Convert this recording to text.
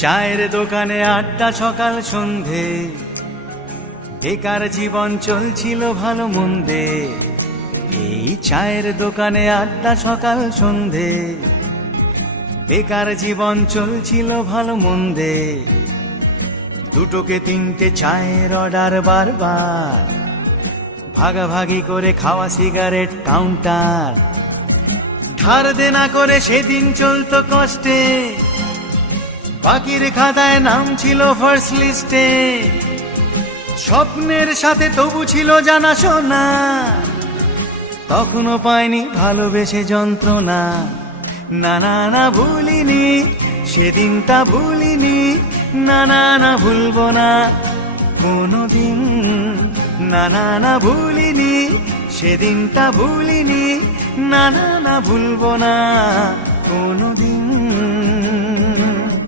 চায়ের দোকানে আড্ডা সকাল সন্ধে, বেকার জীবন চলছিল ভালো মন্দে। এই চায়ের দোকানে আড্ডা সকাল সন্ধে, বেকার জীবন চলছিল ভালো মন্দে। দুটোকে তিনটে চায়ের অর্ডার বারবার, ভাগাভাগি করে খাওয়া সিগারেট কাউন্টার। ধার দেনা করে সেদিন চলতো কষ্টে, বাকির খাতায় নাম ছিল ফার্স্ট লিস্টে। স্বপ্নের সাথে তবু ছিল জানাশোনা, তখনও পাইনি ভালোবেসে যন্ত্রণা। না না না ভুলিনি সেদিনটা, ভুলিনি না না না ভুলবো না কোনোদিন। না না না ভুলিনি সেদিনটা, ভুলিনি না না না ভুলবো না কোনোদিন।